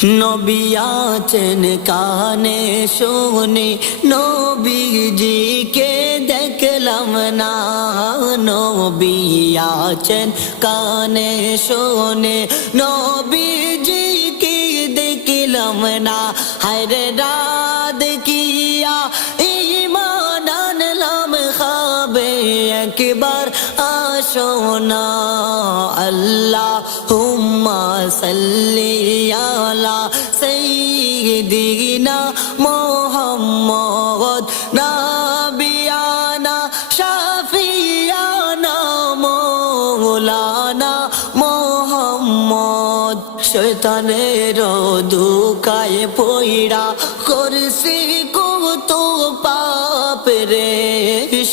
নবী আছেন কানে শুনি নবীজিকে দেখলাম না। নবী আছেন কানে শুনি নবীজিকে দেখলাম না। হায়রে রাত কিয়া ঈমান আনলাম খাবে একবার আসো না। আল্লাহুম্মা সাল্লি আলা সাইয়্যিদিনা মুহাম্মদ নাবিয়ানা শাফিয়ানা মাওলানা মুহাম্মদ। শয়তানের ধোঁকায় পইড়া করছি কত পাপ রে।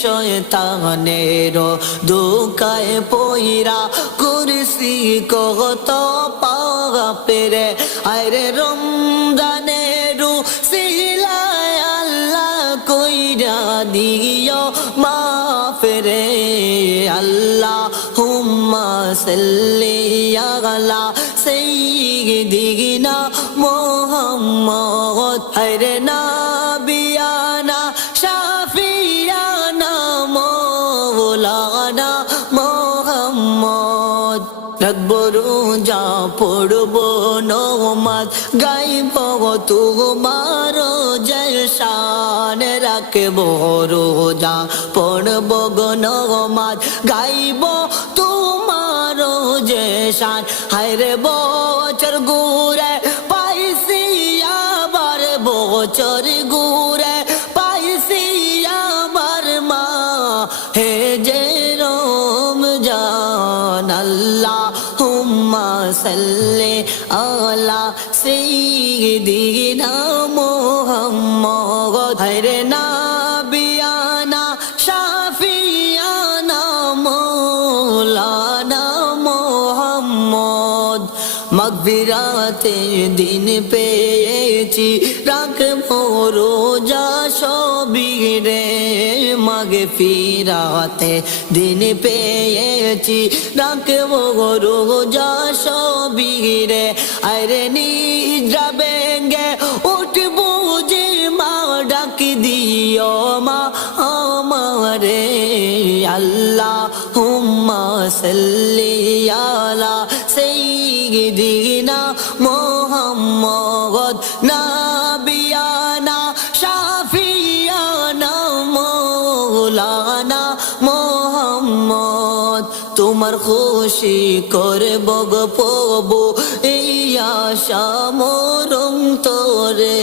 শয়তানের ধোঁকায় পইড়া করছি কত পাপ রে। আরে রমজানের সিলায় আল্লাহ কইরা দিও মাফ রে। আল্লাহুম্মা সাল্লি আলা সাইয়্যিদিনা মুহাম্মদ। হায়রে নাবিয়ানা শাফিয়ানা মাওলানা মুহাম্মদ। রাখবো রোজা পড়বো নমাজ গাইব তোমার জলশান। রাখবো রোজা পড়বো নমাজ গাইব তোমার জলশান। হায়রে বছর ঘুরে পাইছি আবার বছর ঘুরে পাইছি আবার মা হে যে রমজান। আল্লাহুম্মা সাল্লি আলা সাইয়্যিদিনা মুহাম্মদ। হায়রে নাবিয়ানা শাফিয়ানা মাওলানা মুহাম্মদ। মাগফিরাতের দিন পেয়েছি রাখবো রোজা সবই রে। মাগফিরাতের দিন পেয়েছি রাখবো রোজা সবই রে। আরে নিদ্রা ভেঙে উঠবো যে মা ডাক দিও মা আমারে। আল্লাহুম্মা সাল্লি আলা সাইয়্যিদিনা মুহাম্মদ নাবিয়ানা শাফিয়ানা মাওলানা মুহাম্মদ। তোমার খুশি করব গো প্রভু এই আশা মোর অন্তরে।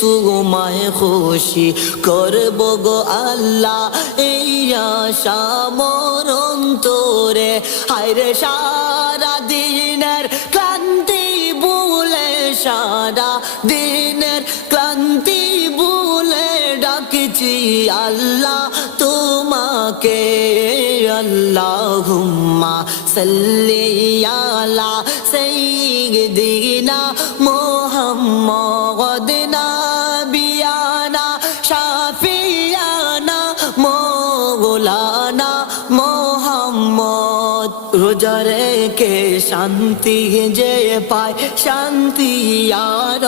তোমায় খুশি করব গো আল্লাহ এই আশা মোর অন্তরে। হায়রে সারা দিনের ক্লান্তি ভুলে সারা দিনের ক্লান্তি ভুলে ডাকছি আল্লাহ তোমাকে। আল্লাহুম্মা সাল্লি আলা সাইয়্যিদিনা মুহাম্মদ নাবিয়ানা শাফিয়ানা মাওলানা মুহাম্মদ। রোজা রেখে শান্তি যে পায় শান্তি আর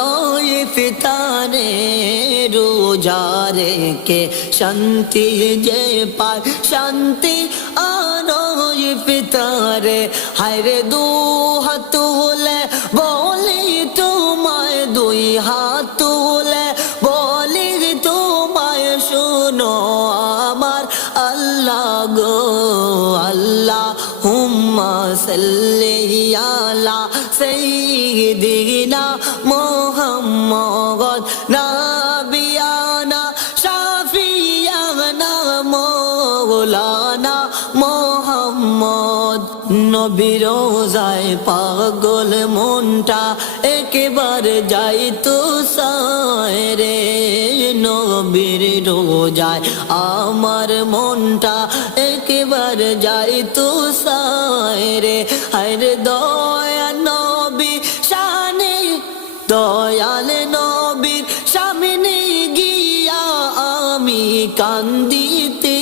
ইফতারে। রোজা রেখে শান্তি যে পায় শান্তি আর ইফতারে। হায়রে দু হাত তুলে বলি তোমায় দুই হাত তুলে বলি তোমায় শোনো আমার আল্লাহ গো। আল্লাহুম্মা সাল্লি আলা সাইয়্যিদিনা মুহাম্মদ নাবিয়ানা শাফিয়ানা মাওলানা মুহাম্মদ। নবীর রোজায় পাগল মনটা একেবারে যাইতো সায়রে। নবীর রোজায় আমার মনটা একেবারে যাইতো সায়রে। হায়রে দয়া নবী শানে দয়াল নবীর সামনে গিয়া আমি কান্দিতে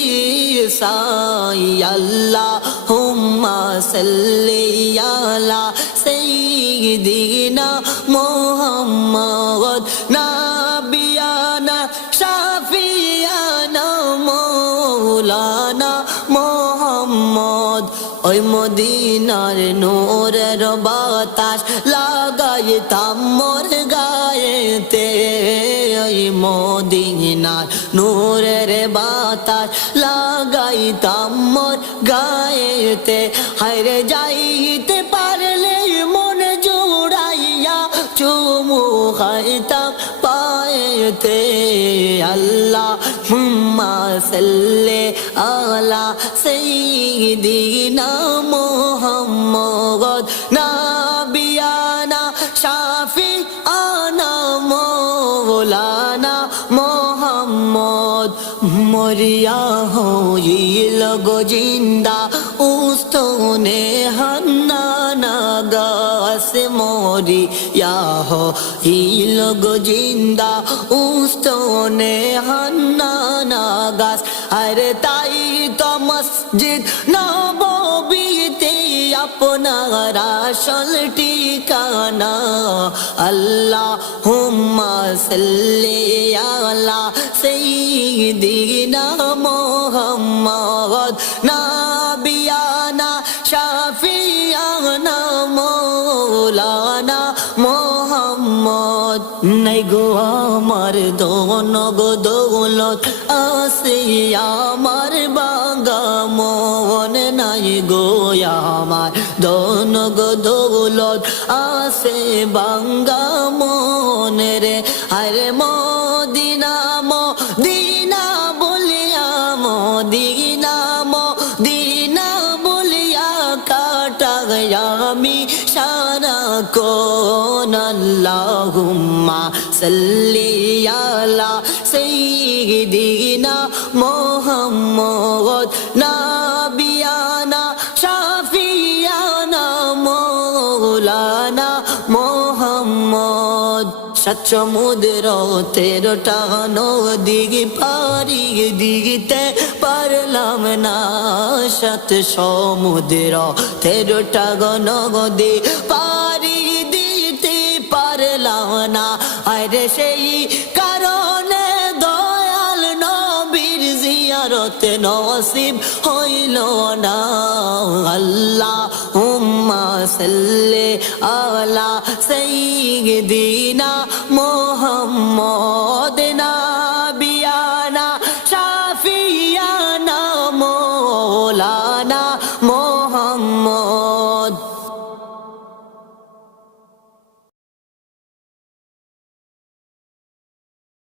সাই। আল্লাহুম্মা সাল্লি আলা সাইয়্যিদিনা মোহাম্মদ নাবিয়ানা শাফিয়ানা মৌলানা মোহাম্মদ ওই মদিনার নূরের বাতাস লাগাইতাম মোর গায়েতে ওই মদিনার নূরের বাতাস লাগাইতাম মোর গায়েতে হায়রে যাইতে পারলে মন জোড়াইয়া চুমু খাইতাম পায়েতে আল্লাহ হুম্মা সাল্লি আলা সাইয়্যিদিনা মুহাম্মদ নাবিয়ানা শাফিআনা মৌলানা মোহাম্মদ মরিয়া হইল গো জিন্দা উস্তনে হান্নানা গাছ মরিয়া হইল গো জিন্দা উস্তনে হান্নানা গাছ আরে তাই তো মসজিদ নববীতে আপনার আসল ঠিকানা আল্লাহুম্মা সাল্লি আলা সাইয়্যিদিনা মুহাম্মদ নাবিয়ানা শাফিয়ানা মৌলানা মোহাম্মদ নাই গো আমার ধন গো দৌলত আছে আমার বাঙ্গা মন নাই গো আমার ধন গো দৌলত আছে বাঙ্গা মন রে আরে মদিনা মদিনা বলিয়া মদিনা মদিনা বলিয়া কাটাই আমি সারা কোন আল্লাহুম্মা সাল্লি আলা সাইয়্যিদিনা মুহাম্মদ নাবিয়ানা শাফিয়ানা মৌলানা মোহাম্মদ সাত সমুদ্র 13টা নদী পারি দিতে পারলাম না সাত সমুদ্র 13টা নদী পারি দিতে পারলাম না আরে সেই কারণে দয়াল নবীর জিয়ারত নসিব হইল না আল্লাহুম্মা সাল্লি আলা সাইয়্যিদিনা মুহাম্মদ